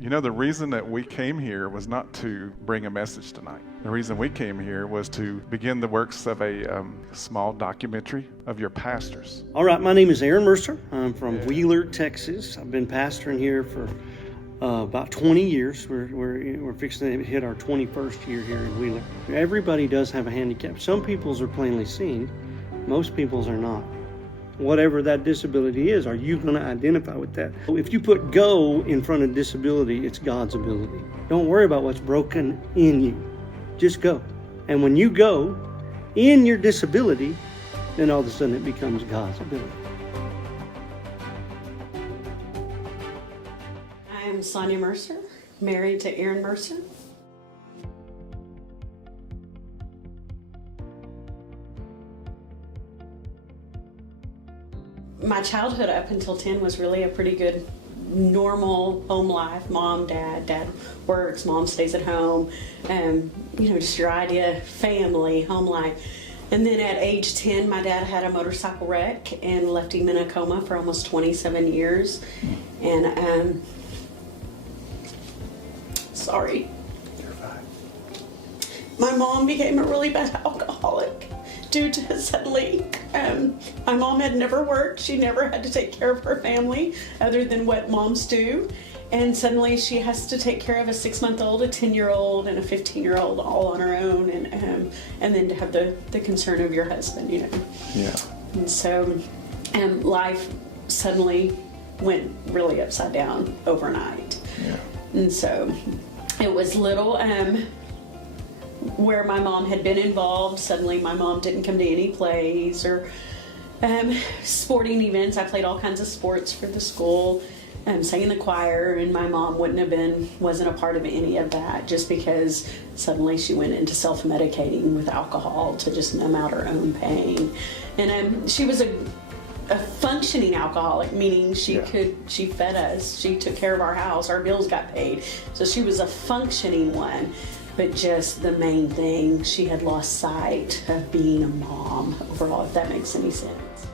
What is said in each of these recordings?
You know, the reason that we came here was not to bring a message tonight. The reason we came here was to begin the works of a small documentary of your pastors. All right, my name is Aaron Mercer. I'm from Wheeler, Texas. I've been pastoring here for about 20 years. We're fixing to hit our 21st year here in Wheeler. Everybody does have a handicap. Some people's are plainly seen. Most people's are not. Whatever that disability is, are you going to identify with that? If you put go in front of disability, it's God's ability. Don't worry about what's broken in you. Just go. And when you go in your disability, then all of a sudden it becomes God's ability. I'm Sonia Mercer, married to Aaron Mercer. My childhood up until 10 was really a pretty good, normal home life. Mom, dad works, mom stays at home. Just your idea, family, home life. And then at age 10, my dad had a motorcycle wreck and left him in a coma for almost 27 years. And, sorry. You're fine. My mom became a really bad alcoholic due to suddenly, my mom had never worked. She never had to take care of her family other than what moms do. And suddenly she has to take care of a 6-month-old, a 10-year-old, and a 15-year-old all on her own. And then to have the concern of your husband, Yeah. And so life suddenly went really upside down overnight. Yeah. And so it was little, where my mom had been involved. Suddenly my mom didn't come to any plays or sporting events. I played all kinds of sports for the school, sang in the choir, and my mom wasn't a part of any of that just because suddenly she went into self-medicating with alcohol to just numb out her own pain. And she was a functioning alcoholic, meaning she fed us, she took care of our house, our bills got paid. So she was a functioning one. But just the main thing, she had lost sight of being a mom overall, if that makes any sense.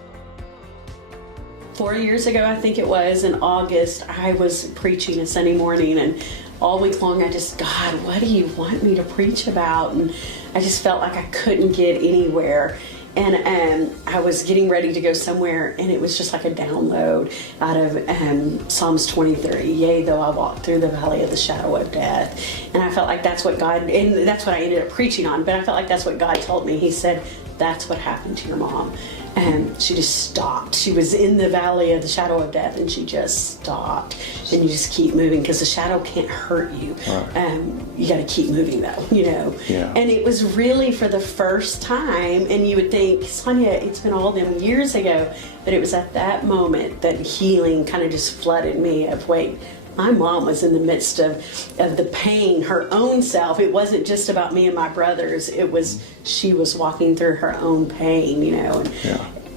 4 years ago, I think it was, in August, I was preaching a Sunday morning, and all week long I just, God, what do you want me to preach about? And I just felt like I couldn't get anywhere. And I was getting ready to go somewhere, and it was just like a download out of Psalms 23. Yea, though I walk through the valley of the shadow of death. And I felt like that's what God, and that's what I ended up preaching on, but I felt like that's what God told me. He said, that's what happened to your mom. And she just stopped. She was in the valley of the shadow of death, and she just stopped. And you just keep moving, because the shadow can't hurt you. Right. You got to keep moving, though, Yeah. And it was really for the first time, and you would think, Sonia, it's been all them years ago, but it was at that moment that healing kind of just flooded me of, wait, my mom was in the midst of the pain, her own self. It wasn't just about me and my brothers. It was, she was walking through her own pain, And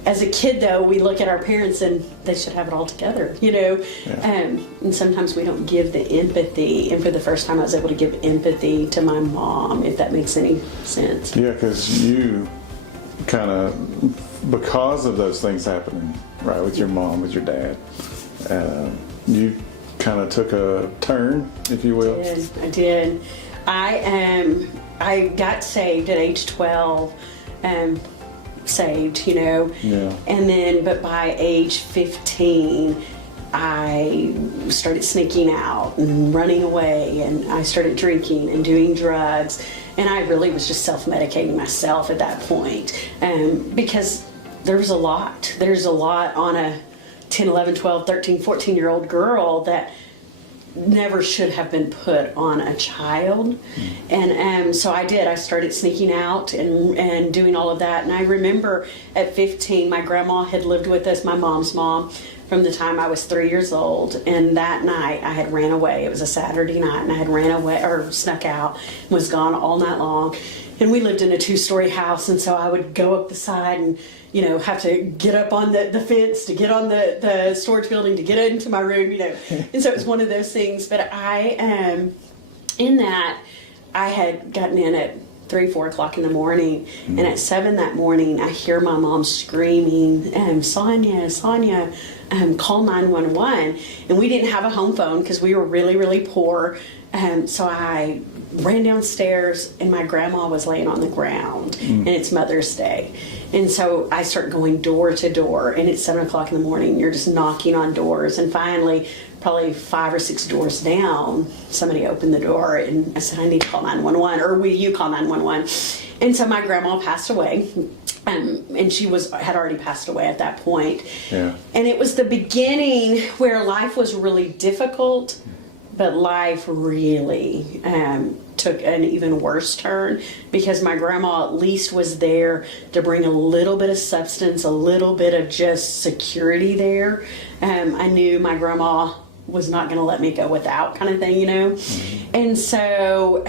as a kid, though, we look at our parents and they should have it all together, Yeah. And sometimes we don't give the empathy. And for the first time, I was able to give empathy to my mom, if that makes any sense. Yeah, because you kind of, because of those things happening, right, with your mom, with your dad, you kind of took a turn, if you will. I did. I got saved at age 12, saved, Yeah. And then, but by age 15, I started sneaking out and running away, and I started drinking and doing drugs, and I really was just self-medicating myself at that point, because there's a lot on a 10, 11, 12, 13, 14-year-old girl that never should have been put on a child. And so I did. I started sneaking out and doing all of that. And I remember at 15, my grandma had lived with us, my mom's mom, from the time I was 3 years old. And that night I had ran away. It was a Saturday night, and I had ran away, or snuck out, and was gone all night long. And we lived in a 2-story house, and so I would go up the side and have to get up on the fence to get on the storage building to get into my room, And so it was one of those things. But I, in that, I had gotten in at 3, 4 o'clock in the morning. And at 7 that morning, I hear my mom screaming, Sonia, Sonia, call 911. And we didn't have a home phone because we were really, really poor. So I ran downstairs, and my grandma was laying on the ground, and it's Mother's Day. And so I start going door to door, and it's 7 o'clock in the morning. You're just knocking on doors. And finally, probably 5 or 6 doors down, somebody opened the door, and I said, I need to call 911, or will you call 911? And so my grandma passed away. And she had already passed away at that point. Yeah. And it was the beginning where life was really difficult, but life really took an even worse turn, because my grandma at least was there to bring a little bit of substance, a little bit of just security there. I knew my grandma was not going to let me go without, kind of thing, you know. And so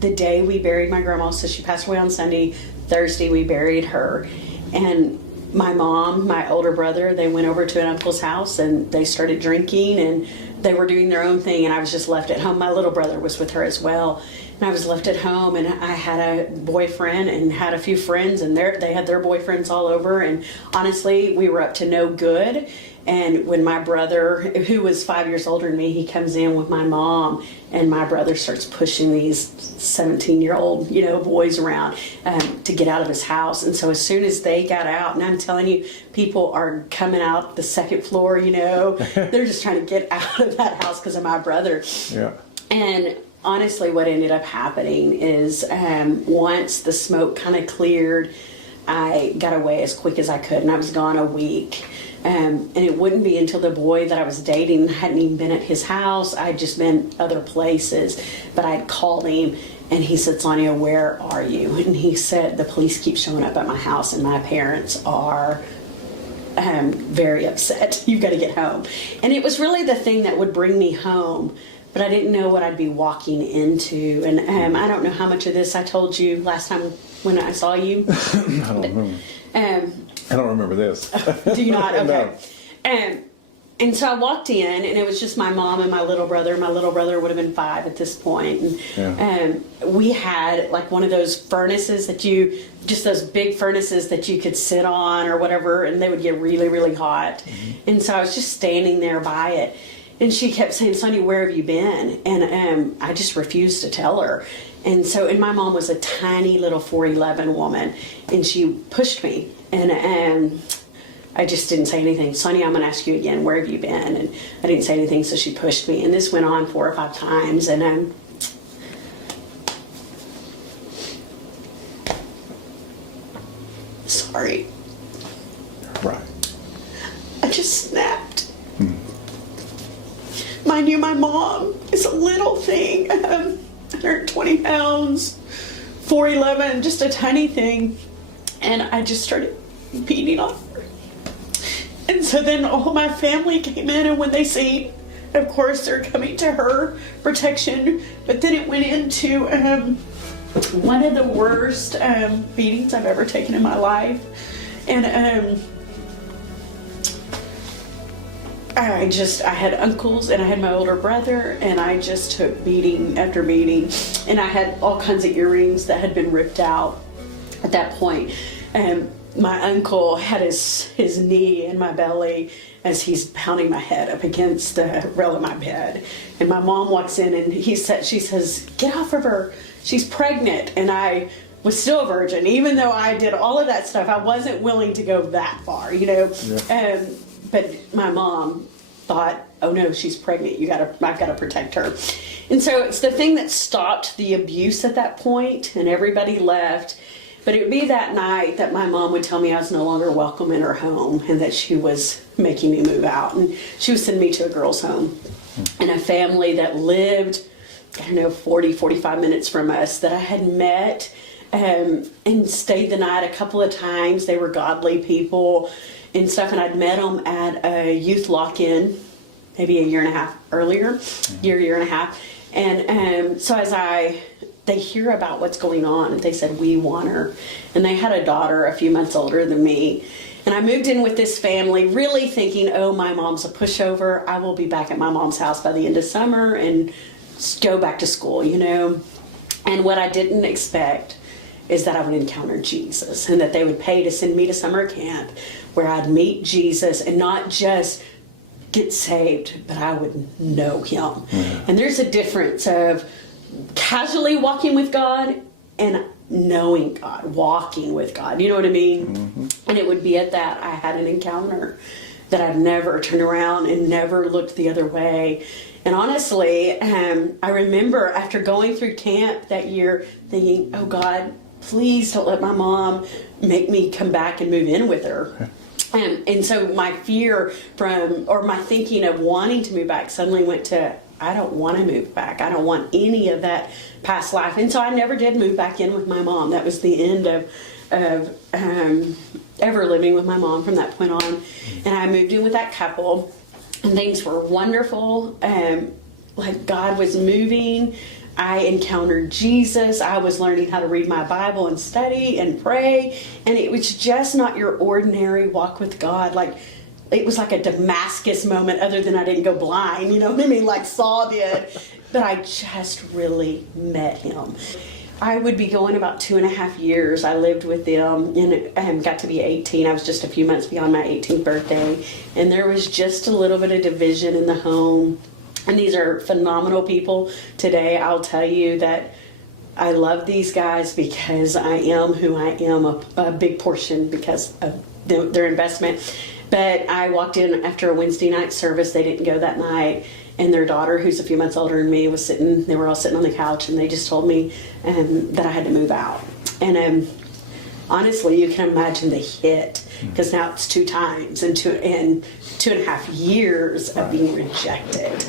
the day we buried my grandma, so she passed away on Sunday, Thursday we buried her. And my mom, my older brother, they went over to an uncle's house and they started drinking, and they were doing their own thing, and I was just left at home. My little brother was with her as well, and I was left at home, and I had a boyfriend and had a few friends, and they had their boyfriends all over, and honestly, we were up to no good. And when my brother, who was 5 years older than me, he comes in with my mom, and my brother starts pushing these 17-year-old, boys around to get out of his house. And so as soon as they got out, and I'm telling you, people are coming out the second floor, they're just trying to get out of that house because of my brother. Yeah. And honestly, what ended up happening is once the smoke kind of cleared, I got away as quick as I could, and I was gone a week. And it wouldn't be until the boy that I was dating, hadn't even been at his house. I'd just been other places, but I'd called him, and he said, Sonia, where are you? And he said, the police keep showing up at my house, and my parents are very upset. You've got to get home. And it was really the thing that would bring me home, but I didn't know what I'd be walking into. And I don't know how much of this I told you last time when I saw you. I don't remember. I don't remember this. Do you not? Okay. No. And so I walked in, and it was just my mom and my little brother. My little brother would have been 5 at this point. And we had like one of those furnaces just those big furnaces that you could sit on or whatever, and they would get really, really hot. And so I was just standing there by it. And she kept saying, Sonia, where have you been? And I just refused to tell her. And my mom was a tiny little 4'11" woman, and she pushed me. And I just didn't say anything. Sonia, I'm going to ask you again, where have you been? And I didn't say anything, so she pushed me. And this went on 4 or 5 times. And sorry. Right. I just snapped. Mind you, my mom is a little thing, 120 pounds, 4'11", just a tiny thing. And I just started beating on her. And so then all my family came in, and when they seen, of course, they're coming to her protection. But then it went into one of the worst beatings I've ever taken in my life. And I had uncles, and I had my older brother, and I just took beating after beating. And I had all kinds of earrings that had been ripped out at that point. My uncle had his knee in my belly as he's pounding my head up against the rail of my bed. And my mom walks in, and she says, get off of her. She's pregnant. And I was still a virgin. Even though I did all of that stuff, I wasn't willing to go that far, Yeah. But my mom thought, oh no, she's pregnant. I've got to protect her. And so it's the thing that stopped the abuse at that point, and everybody left. But it would be that night that my mom would tell me I was no longer welcome in her home, and that she was making me move out. And she was sending me to a girl's home. And a family that lived, 40, 45 minutes from us, that I had met and stayed the night a couple of times. They were godly people and stuff, and I'd met them at a youth lock-in maybe a year and a half earlier, year and a half. And so they hear about what's going on, and they said, we want her. And they had a daughter a few months older than me. And I moved in with this family really thinking, oh, my mom's a pushover. I will be back at my mom's house by the end of summer and go back to school, And what I didn't expect is that I would encounter Jesus, and that they would pay to send me to summer camp where I'd meet Jesus and not just get saved, but I would know him. And there's a difference of casually walking with God and knowing God, walking with God. You know what I mean? And it would be at that I had an encounter that I'd never turned around and never looked the other way. And honestly, I remember after going through camp that year thinking, oh God, please don't let my mom make me come back and move in with her. And so my fear or my thinking of wanting to move back suddenly went to, I don't want to move back. I don't want any of that past life. And so I never did move back in with my mom. That was the end of ever living with my mom from that point on. And I moved in with that couple, and things were wonderful. Like God was moving. I encountered Jesus. I was learning how to read my Bible and study and pray. And it was just not your ordinary walk with God. Like, it was like a Damascus moment, other than I didn't go blind, you know what I mean? Like Saul did. But I just really met him. I would be going about 2.5 years. I lived with them and got to be 18. I was just a few months beyond my 18th birthday. And there was just a little bit of division in the home. And these are phenomenal people. Today, I'll tell you that I love these guys because I am who I am, a big portion because of their investment. But I walked in after a Wednesday night service. They didn't go that night. And their daughter, who's a few months older than me, was sitting. They were all sitting on the couch, and they just told me that I had to move out. And honestly, you can imagine the hit, because now it's 2 times and 2.5 years of being rejected.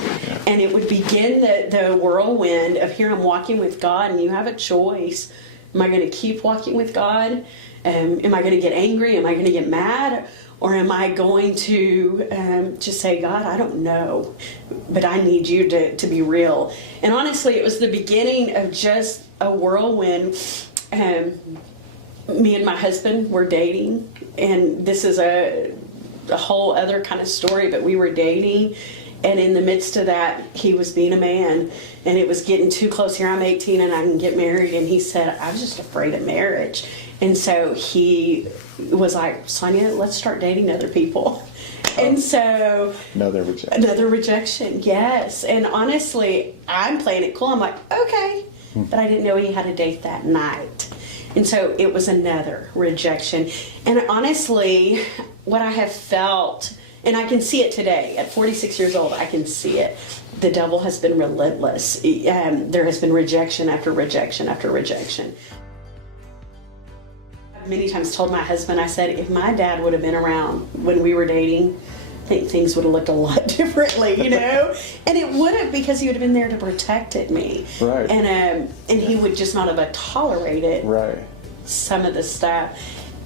And it would begin the whirlwind of, here I'm walking with God, and you have a choice. Am I going to keep walking with God? Am I going to get angry? Am I going to get mad? Or am I going to just say, God, I don't know, but I need you to be real. And honestly, it was the beginning of just a whirlwind. Me and my husband were dating, and this is a whole other kind of story, but we were dating. And in the midst of that, he was being a man, and it was getting too close. Here I'm 18 and I can get married. And he said, I was just afraid of marriage. And so he was like, Sonia, let's start dating other people. And so Another rejection, yes. And honestly, I'm playing it cool. I'm like, okay. But I didn't know he had a date that night. And so it was another rejection. And honestly, what I have felt, and I can see it today, at 46 years old, I can see it. The devil has been relentless. There has been rejection after rejection after rejection. I've many times told my husband, I said, if my dad would have been around when we were dating, I think things would have looked a lot differently, you know? And it would have, because he would have been there to protect me. Right. And he would just not have tolerated Right. some of the stuff.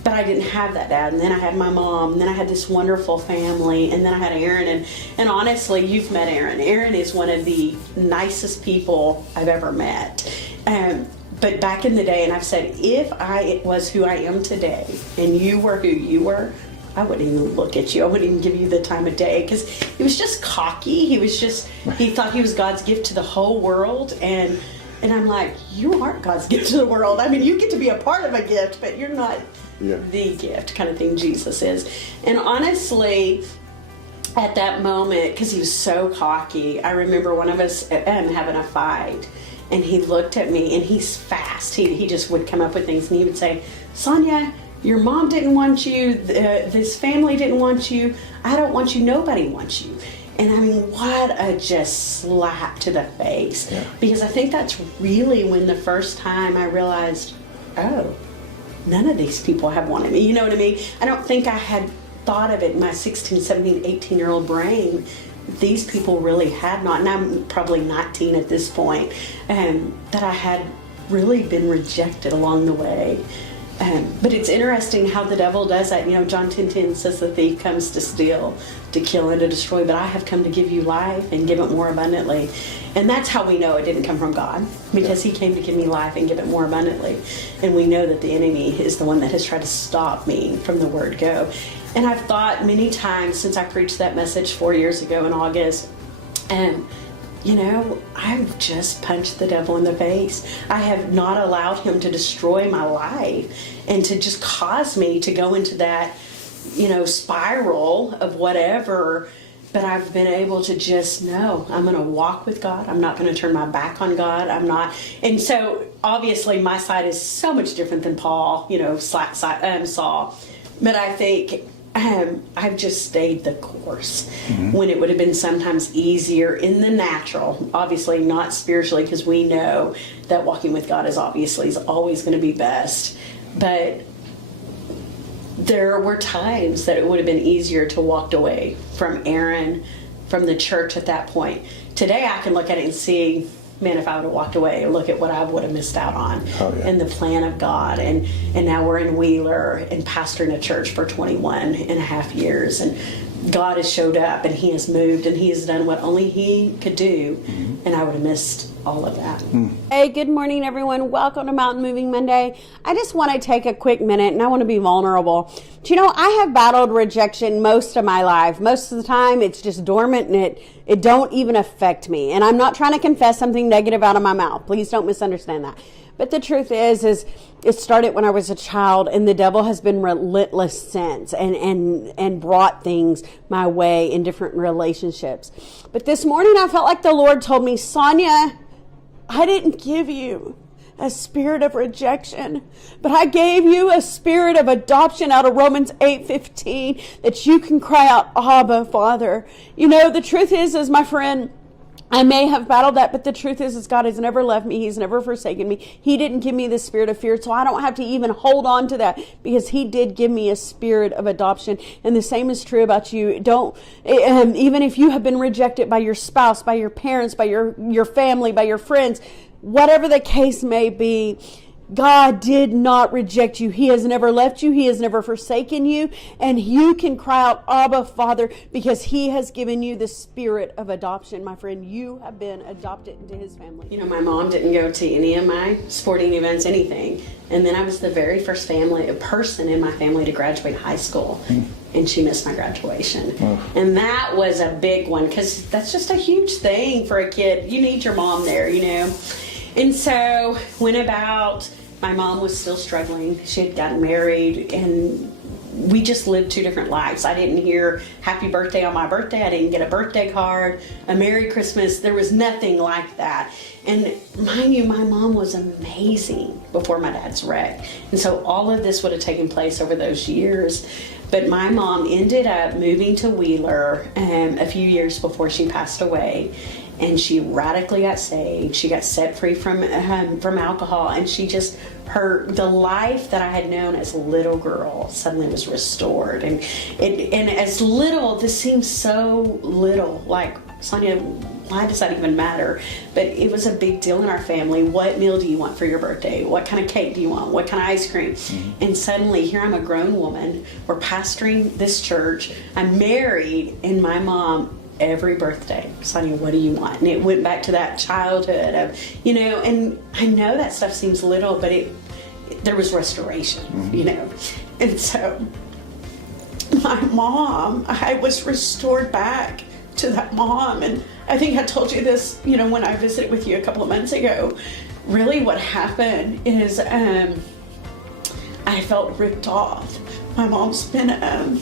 But I didn't have that dad. And then I had my mom, and then I had this wonderful family, and then I had Aaron. And honestly, you've met Aaron. Aaron is one of the nicest people I've ever met. But back in the day, and I've said, if I was who I am today, and you were who you were, I wouldn't even look at you. I wouldn't even give you the time of day, because he was just cocky. He thought he was God's gift to the whole world. And I'm like, you aren't God's gift to the world. I mean, you get to be a part of a gift, but you're not the gift kind of thing Jesus is. And honestly, at that moment, because he was so cocky, I remember one of us having a fight, and he looked at me, and he's fast. He just would come up with things, and he would say, Sonia, your mom didn't want you, this family didn't want you, I don't want you, nobody wants you. And I mean, what a just slap to the face. Yeah. Because I think that's really when the first time I realized, oh, none of these people have wanted me. You know what I mean? I don't think I had thought of it in my 16, 17, 18-year-old brain. These people really had not, and I'm probably 19 at this point, that I had really been rejected along the way. But it's interesting how the devil does that. You know, John 10:10 says the thief comes to steal, to kill, and to destroy, but I have come to give you life and give it more abundantly. And that's how we know it didn't come from God, because he came to give me life and give it more abundantly. And we know that the enemy is the one that has tried to stop me from the word go. And I've thought many times since I preached that message 4 years ago in August, I've just punched the devil in the face. I have not allowed him to destroy my life and to just cause me to go into that, spiral of whatever. But I've been able to just know I'm going to walk with God. I'm not going to turn my back on God. I'm not. And so obviously my side is so much different than Paul, Saul. But I think I've just stayed the course when it would have been sometimes easier in the natural, obviously not spiritually, because we know that walking with God is always going to be best. But there were times that it would have been easier to walk away from Aaron, from the church at that point. Today I can look at it and see, man, if I would have walked away, look at what I would have missed out on in the plan of God. And now we're in Wheeler and pastoring a church for 21 and a half years. And God has showed up and he has moved and he has done what only he could do. And I would have missed all of that. Hey, good morning, everyone. Welcome to Mountain Moving Monday. I just want to take a quick minute and I want to be vulnerable. Do you know, I have battled rejection most of my life. Most of the time, it's just dormant and it don't even affect me. And I'm not trying to confess something negative out of my mouth. Please don't misunderstand that. But the truth is it started when I was a child, and the devil has been relentless since and brought things my way in different relationships. But this morning I felt like the Lord told me, Sonia, I didn't give you a spirit of rejection, but I gave you a spirit of adoption out of Romans 8:15, that you can cry out, Abba, Father. The truth is my friend, I may have battled that, but the truth is God has never left me. He's never forsaken me. He didn't give me the spirit of fear, so I don't have to even hold on to that, because he did give me a spirit of adoption. And the same is true about you. Even if you have been rejected by your spouse, by your parents, by your family, by your friends, whatever the case may be, God did not reject you. He has never left you. He has never forsaken you. And you can cry out, Abba, Father, because he has given you the spirit of adoption. My friend, you have been adopted into his family. My mom didn't go to any of my sporting events, anything. And then I was the very first person in my family to graduate high school. And she missed my graduation. And that was a big one, because that's just a huge thing for a kid. You need your mom there, And so my mom was still struggling. She had gotten married and we just lived two different lives. I didn't hear happy birthday on my birthday. I didn't get a birthday card, a Merry Christmas. There was nothing like that. And mind you, my mom was amazing before my dad's wreck. And so all of this would have taken place over those years. But my mom ended up moving to Wheeler a few years before she passed away. And she radically got saved. She got set free from alcohol, and the life that I had known as a little girl suddenly was restored. And as little, this seems so little. Like, Sonia, why does that even matter? But it was a big deal in our family. What meal do you want for your birthday? What kind of cake do you want? What kind of ice cream? And suddenly, here I'm a grown woman. We're pastoring this church. I'm married, and my mom, every birthday, Sonia, what do you want? And it went back to that childhood of, and I know that stuff seems little, but there was restoration, And so my mom, I was restored back to that mom. And I think I told you this, when I visited with you a couple of months ago. Really what happened is I felt ripped off. My mom's been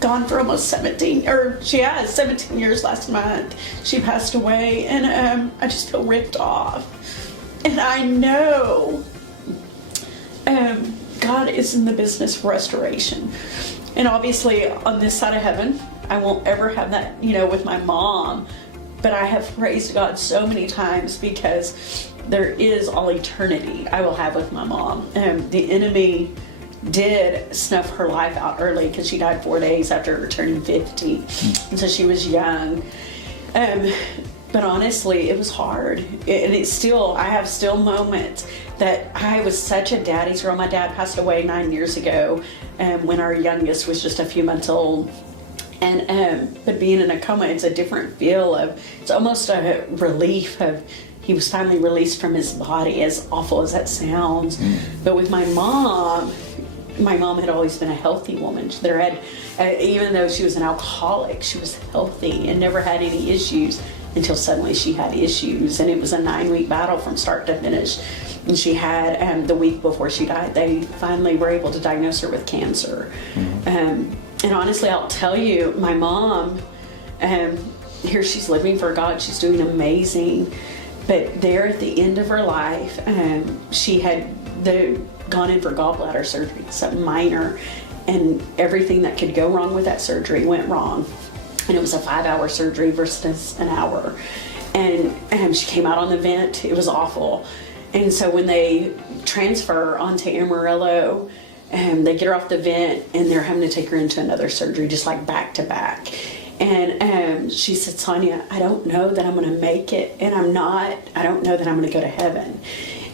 gone for almost 17 years last month. She passed away, and I just feel ripped off. And I know God is in the business of restoration. And obviously on this side of heaven, I won't ever have that, with my mom. But I have praised God so many times, because there is all eternity I will have with my mom. The enemy did snuff her life out early, because she died 4 days after turning 50, and so she was young. But honestly, it was hard, and I have still moments that I was such a daddy's girl. My dad passed away 9 years ago, when our youngest was just a few months old. But being in a coma, it's a different feel it's almost a relief of, he was finally released from his body, as awful as that sounds. But with my mom, my mom had always been a healthy woman. Even though she was an alcoholic, she was healthy and never had any issues until suddenly she had issues. And it was a 9-week battle from start to finish. And she had, the week before she died, they finally were able to diagnose her with cancer. And honestly, I'll tell you, my mom, here she's living for God. She's doing amazing. But there at the end of her life, she had gone in for gallbladder surgery, something minor, and everything that could go wrong with that surgery went wrong. And it was a 5-hour surgery versus an hour. And she came out on the vent. It was awful. And so when they transfer her onto Amarillo, they get her off the vent, and they're having to take her into another surgery, just like back to back. And she said, Sonia, I don't know that I'm going to make it, and I don't know that I'm going to go to heaven.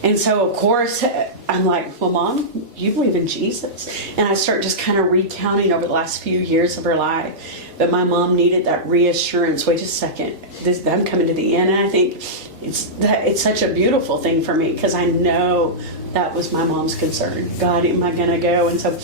And so, of course, I'm like, well, Mom, you believe in Jesus. And I start just kind of recounting over the last few years of her life. But my mom needed that reassurance. Wait a second, I'm coming to the end. And I think it's such a beautiful thing for me, because I know that was my mom's concern. God, am I going to go? And so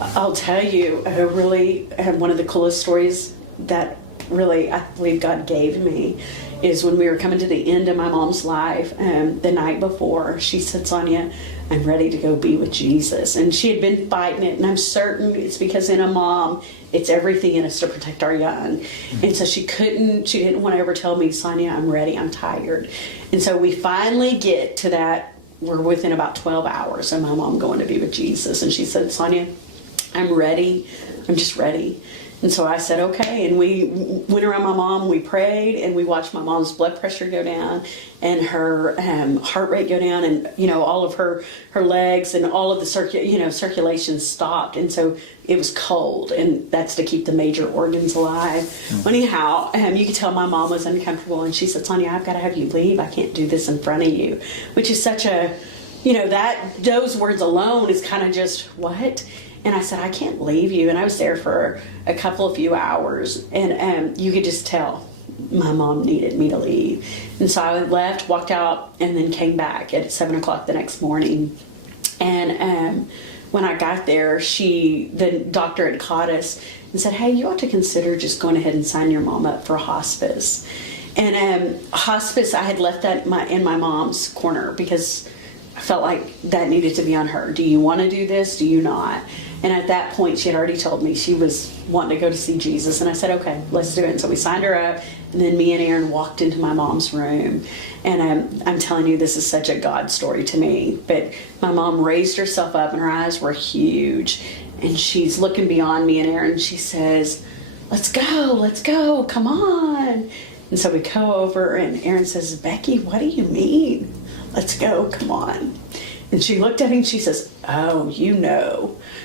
I'll tell you, one of the coolest stories that really I believe God gave me is when we were coming to the end of my mom's life. The night before, she said, Sonia, I'm ready to go be with Jesus. And she had been fighting it, and I'm certain it's because in a mom, it's everything in us to protect our young. And so she didn't want to ever tell me, Sonia, I'm ready, I'm tired. And so we finally get to that, we're within about 12 hours of my mom going to be with Jesus. And she said, Sonia, I'm ready, I'm just ready. And so I said, okay. And we went around my mom, we prayed, and we watched my mom's blood pressure go down and her heart rate go down, and, all of her legs and all of the circulation stopped. And so it was cold, and that's to keep the major organs alive. Mm-hmm. Anyhow, you could tell my mom was uncomfortable, and she said, Sonia, I've got to have you leave. I can't do this in front of you, which is such a, those words alone is kind of just, what? And I said, I can't leave you. And I was there for a few hours. And you could just tell my mom needed me to leave. And so I left, walked out, and then came back at 7 o'clock the next morning. And when I got there, the doctor had caught us and said, hey, you ought to consider just going ahead and sign your mom up for hospice. And hospice, I had left that in my mom's corner because I felt like that needed to be on her. Do you want to do this? Do you not? And at that point, she had already told me she was wanting to go to see Jesus. And I said, okay, let's do it. And so we signed her up. And then me and Aaron walked into my mom's room. And I'm telling you, this is such a God story to me. But my mom raised herself up, and her eyes were huge. And she's looking beyond me and Aaron. She says, let's go, come on. And so we go over, and Aaron says, Becky, what do you mean? Let's go, come on. And she looked at him, she says, oh,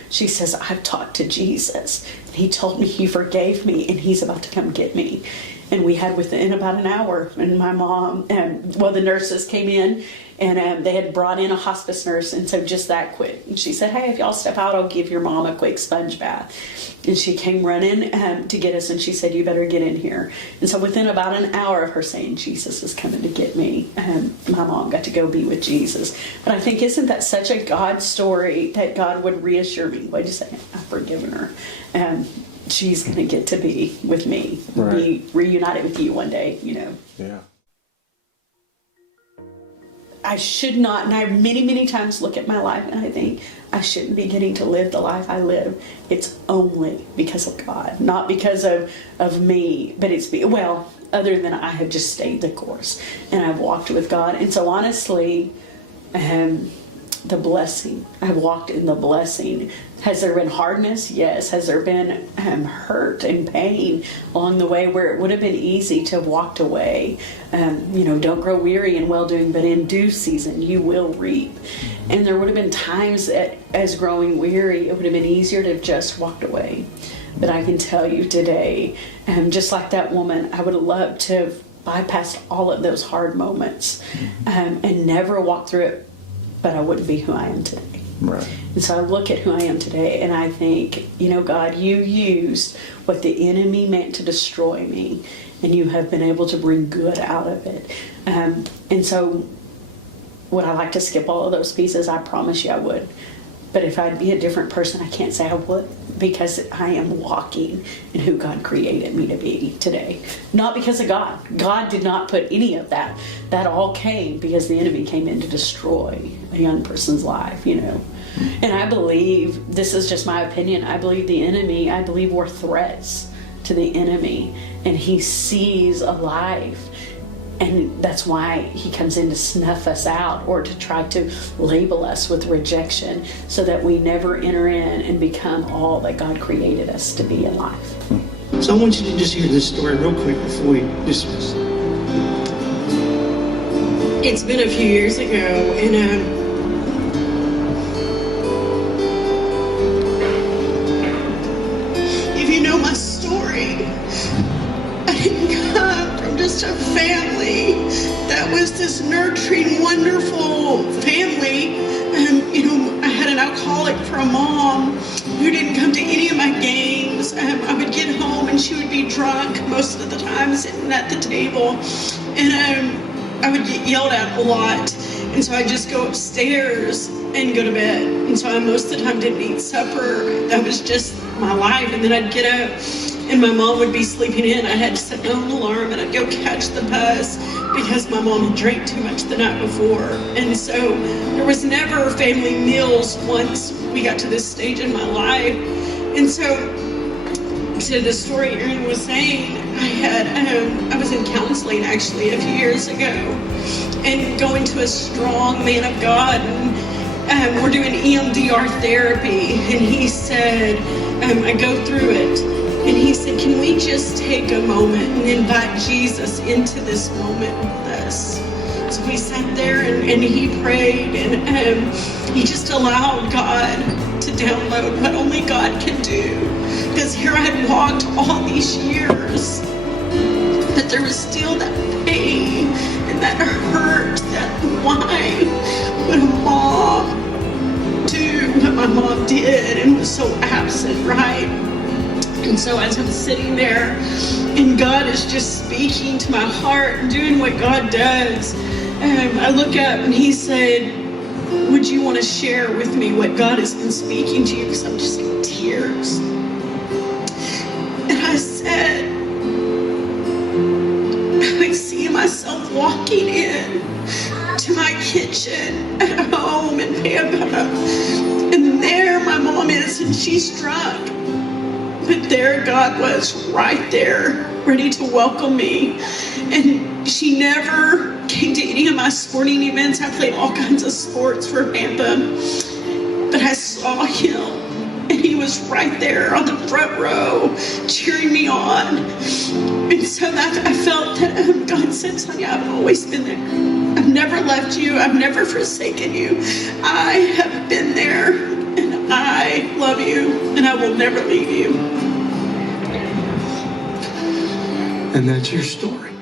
She says, I've talked to Jesus. And he told me he forgave me, and he's about to come get me. And we had within about an hour, and my mom, the nurses came in, and they had brought in a hospice nurse, and so just that quick. And she said, hey, if y'all step out, I'll give your mom a quick sponge bath. And she came running to get us, and she said, you better get in here. And so within about an hour of her saying, Jesus is coming to get me, my mom got to go be with Jesus. But I think, isn't that such a God story that God would reassure me? Wait a second, I've forgiven her. She's going to get to be with me, right. Be reunited with you one day, Yeah. I should not, and I many, many times look at my life and I think I shouldn't be getting to live the life I live. It's only because of God, not because of me, but other than I have just stayed the course and I've walked with God. And so honestly, the blessing, I've walked in the blessing. Has there been hardness? Yes. Has there been hurt and pain along the way where it would have been easy to have walked away? Don't grow weary in well-doing, but in due season you will reap. Mm-hmm. And there would have been times that as growing weary, it would have been easier to have just walked away. But I can tell you today, just like that woman, I would have loved to have bypassed all of those hard moments, and never walked through it, but I wouldn't be who I am today. Right. And so I look at who I am today, and I think, God, you used what the enemy meant to destroy me, and you have been able to bring good out of it. And so would I like to skip all of those pieces? I promise you I would. But if I'd be a different person, I can't say I would, because I am walking in who God created me to be today. Not because of God. God did not put any of that. That all came because the enemy came in to destroy a young person's life, you know. And I believe, this is just my opinion, I believe we're threats to the enemy, and he sees a life. And that's why he comes in to snuff us out, or to try to label us with rejection, so that we never enter in and become all that God created us to be in life. So I want you to just hear this story real quick before we dismiss. It's been a few years ago, and if you know my story, I didn't come from just a family that was this nurturing, wonderful family. I had an alcoholic for a mom who didn't come to any of my games. I would get home and she would be drunk most of the time, sitting at the table, and I would get yelled at a lot. And so I'd just go upstairs and go to bed. And so I most of the time didn't eat supper. That was just my life. And then I'd get up and my mom would be sleeping in. I had to set my own alarm and I'd go catch the bus because my mom had drank too much the night before. And so there was never family meals once we got to this stage in my life. And so to the story Erin was saying, I was in counseling actually a few years ago, and going to a strong man of God, and we're doing EMDR therapy, and he said, I go through it, and he said, can we just take a moment and invite Jesus into this moment with us? So we sat there and he prayed, and he just allowed God to download what only God can do. Because here I had walked all these years, but there was still that pain and that hurt, that why would a mom do what my mom did and was so absent, right? And so as I'm sitting there and God is just speaking to my heart and doing what God does, I look up and he said, would you want to share with me what God has been speaking to you? Because I'm just in tears. And I said, I would see myself walking in to my kitchen at home in Pampa, and there my mom is, and she's drunk. But there God was right there, ready to welcome me. And she never came to any of my sporting events. I played all kinds of sports for Pampa. But I saw him, and he was right there on the front row, cheering me on. And so that I felt that God said, Sonia, I've always been there. I've never left you. I've never forsaken you. I have been there, and I love you, and I will never leave you. And that's your story.